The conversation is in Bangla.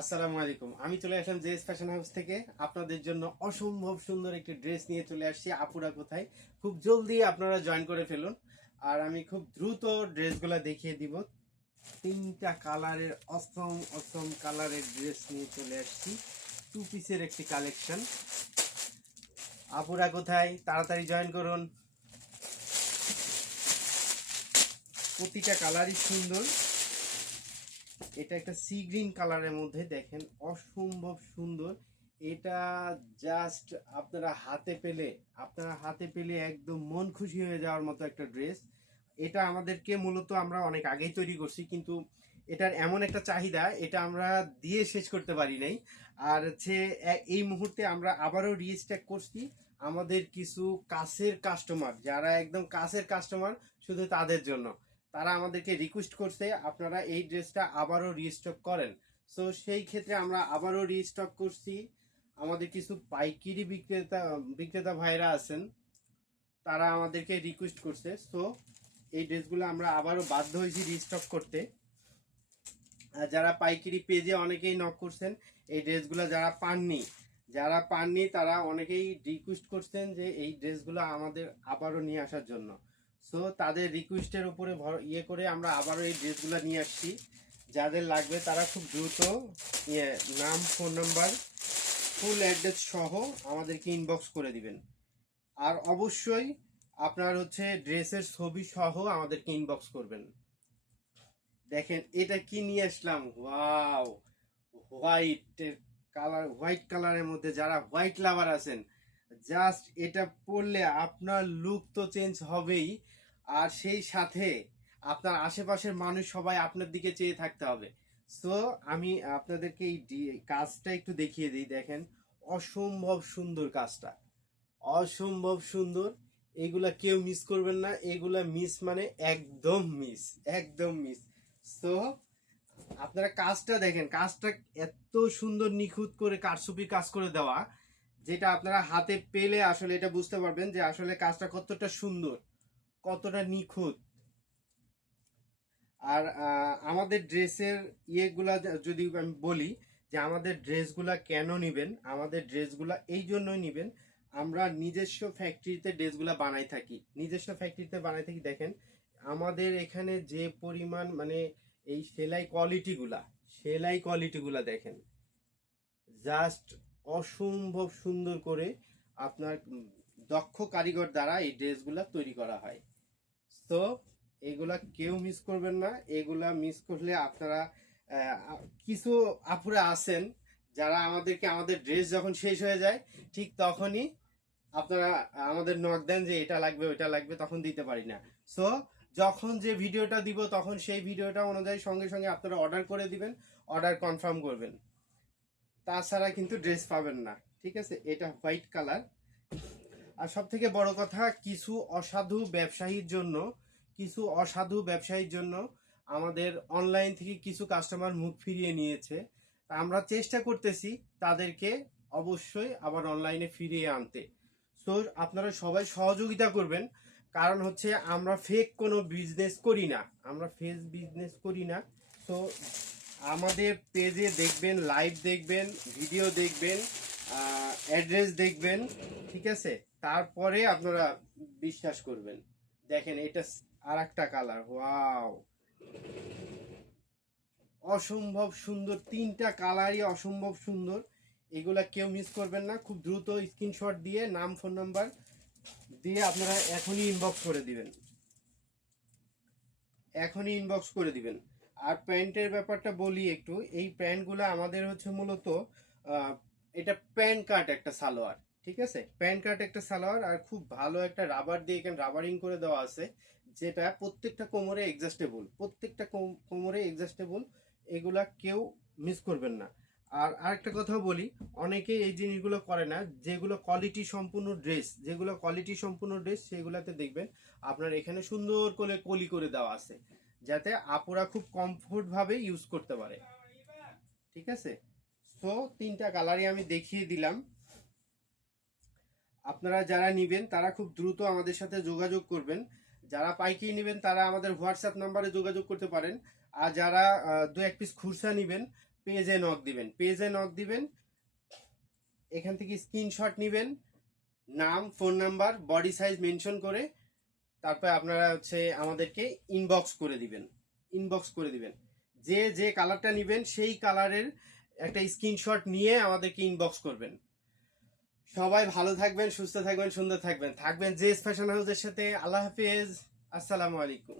আসসালামু আলাইকুম। আমি চলে আসলাম জেএস ফ্যাশন হাউস থেকে আপনাদের জন্য অসম্ভব সুন্দর একটি ড্রেস নিয়ে চলে আসছি। আপুরা কোথায়, খুব জলদি আপনারা জয়েন করে ফেলুন। আর আমি খুব দ্রুত ড্রেসগুলো দেখিয়ে দিব। তিনটা কালারের অসম অসম কালারের ড্রেস নিয়ে চলে আসছি। টু পিসের একটি কালেকশন। আপুরা কোথায়, তাড়াতাড়ি জয়েন করুন। প্রতিটা কালারই সুন্দর। এটা একটা সি গ্রিন কালারের মধ্যে, দেখেন অসম্ভব সুন্দর। এটা জাস্ট আপনারা হাতে পেলে একদম মন খুশি হয়ে যাওয়ার মতো একটা ড্রেস। এটা আমাদেরকে মূলত আমরা অনেক আগেই তৈরি করছি, কিন্তু এটার এমন একটা চাহিদা, এটা আমরা দিয়ে শেষ করতে পারি নাই। আর হচ্ছে এই মুহূর্তে আমরা আবারও রিস্টক করছি আমাদের কিছু কাছের কাস্টমার, যারা একদম কাছের কাস্টমার, শুধু তাদের জন্য। তারা আমাদেরকে রিকোয়েস্ট করছে আপনারা এই ড্রেসটা আবারও রিস্টক করেন। সো সেই ক্ষেত্রে আমরা আবারও রিস্টক করছি। আমাদের কিছু পাইকারি বিক্রেতা ভাইরা আছেন, তারা আমাদেরকে রিকোয়েস্ট করছে। সো এই ড্রেসগুলো আমরা আবারও বাধ্য হয়েছি রিস্টক করতে। যারা পাইকারি পেজে অনেকেই নক করছেন এই ড্রেসগুলো, যারা পাননি তারা অনেকেই রিকোয়েস্ট করছেন যে এই ড্রেসগুলো আমাদের আবারও নিয়ে আসার জন্য। সো তাদের রিকোয়েস্টের উপরে করে আমরা আবারও এই ড্রেসগুলো নিয়ে আসছি। যাদের লাগবে তারা খুব দ্রুত নাম, ফোন নাম্বার, ফুল অ্যাড্রেস সহ আমাদেরকে ইনবক্স করে দিবেন। আর অবশ্যই আপনার হচ্ছে ড্রেসের ছবি সহ আমাদেরকে ইনবক্স করবেন। দেখেন এটা কি নিয়ে আসলাম, ওয়াও! হোয়াইট কালারের মধ্যে যারা হোয়াইট লাভার আছেন, জাস্ট এটা পরলে আপনার লুক তো চেঞ্জ হবেই, আর সেই সাথে আপনার আশেপাশের মানুষ সবাই আপনার দিকে চেয়ে থাকতে হবে। সো আমি আপনাদেরকে এই কাজটা একটু দেখিয়ে দিই। দেখেন অসম্ভব সুন্দর কাজটা, অসম্ভব সুন্দর। এগুলা কেউ মিস করবেন না, এগুলা মিস মানে একদম মিস, একদম মিস। তো আপনারা কাজটা দেখেন, কাজটা এত সুন্দর নিখুঁত করে কারচুপি কাজ করে দেওয়া, যেটা আপনারা হাতে পেলে আসলে এটা বুঝতে পারবেন যে আসলে কাজটা কতটা সুন্দর, কতটা নিখুঁত। আর আমাদের ড্রেসের ইয়েগুলা যদি আমি বলি যে আমাদের ড্রেসগুলা কেন নিবেন, আমাদের ড্রেসগুলা এই জন্যই নিবেন, আমরা নিজস্ব ফ্যাক্টরিতে ড্রেসগুলা বানাই থাকি। দেখেন আমাদের এখানে যে পরিমাণ মানে এই সেলাই কোয়ালিটিগুলা দেখেন, জাস্ট অসম্ভব সুন্দর করে আপনার দক্ষ কারিগর দ্বারা এই ড্রেসগুলা তৈরি করা হয়। তো এগুলা কেউ মিস করবেন না। এগুলা মিস করলে আপনারা কিছু আপুরা আছেন যারা আমাদের ড্রেস যখন শেষ হয়ে যায় ঠিক তখনই আপনারা আমাদের নক দেন যে এটা লাগবে ওইটা লাগবে, তখন দিতে পারি না। সো যখন যে ভিডিওটা দিব তখন সেই ভিডিওটা অনুযায়ী সঙ্গে সঙ্গে আপনারা অর্ডার করে দিবেন, অর্ডার কনফার্ম করবেন, তাছাড়া কিন্তু ড্রেস পাবেন না। ঠিক আছে, এটা হোয়াইট কালার। আর সব থেকে বড় কথা, কিছু অসাধু ব্যবসায়ীর জন্য আমাদের অনলাইন থেকে কিছু কাস্টমার মুখ ফিরিয়ে নিয়েছে। তা আমরা চেষ্টা করতেছি তাদেরকে অবশ্যই আবার অনলাইনে ফিরিয়ে আনতে। সো আপনারা সবাই সহযোগিতা করবেন, কারণ হচ্ছে আমরা ফেক কোনো বিজনেস করি না, সো আমাদের পেজে দেখবেন, লাইভ দেখবেন, ভিডিও দেখবেন, অ্যাড্রেস দেখবেন, ঠিক আছে, তারপরে আপনারা বিশ্বাস করবেন। দেখেন এটা আর একটা কালার, ওয়াও! অসম্ভব সুন্দর, তিনটা কালারই অসম্ভব সুন্দর। এগুলা কেউ মিস করবেন না। খুব দ্রুত স্ক্রিনশট দিয়ে নাম, ফোন নাম্বার দিয়ে আপনারা এখনই ইনবক্স করে দিবেন। আর প্যান্টের ব্যাপারটা বলি একটু। এই প্যান্টগুলো আমাদের হচ্ছে মূলত আহ, এটা প্যান্ট কাট একটা সালোয়ার, ঠিক আছে, প্যান্ট কাট একটা সালোয়ার, আর খুব ভালো একটা রাবার দিয়ে এখানে রাবারিং করে দেওয়া আছে, যেটা প্রত্যেকটা কোমরে এক্সাস্টেবল। এগুলা কেউ মিস করবেন না। আর আরেকটা কথা বলি, অনেকে এই জিনিসগুলো করে না, যেগুলো কোয়ালিটি সম্পূর্ণ ড্রেস সেগুলাতে দেখবেন আপনার এখানে সুন্দর করে কলি করে দেওয়া আছে, যাতে আপুরা খুব কমফোর্ট ভাবে ইউজ করতে পারে। ঠিক আছে, তো তিনটা কালারই আমি দেখিয়ে দিলাম। আপনারা যারা নিবেন তারা খুব দ্রুত আমাদের সাথে যোগাযোগ করবেন। যারা পাইকারি নেবেন তারা আমাদের হোয়াটসঅ্যাপ নাম্বারে যোগাযোগ করতে পারেন। আর যারা দু এক পিস খুচরা নেবেন, পেজে নক দিবেন, এখান থেকে স্ক্রিনশট নেবেন, নাম, phone number, body size mention করে তারপর আপনারা হচ্ছে আমাদেরকে ইনবক্স করে দিবেন। যে যে কালারটা নেবেন সেই কালারের একটা স্ক্রিনশট নিয়ে আমাদেরকে ইনবক্স করবেন। সবাই ভালো থাকবেন, সুস্থ থাকবেন, সুন্দর থাকবেন জেস ফ্যাশন হাউসের সাথে। আল্লাহ হাফেজ, আসসালামু আলাইকুম।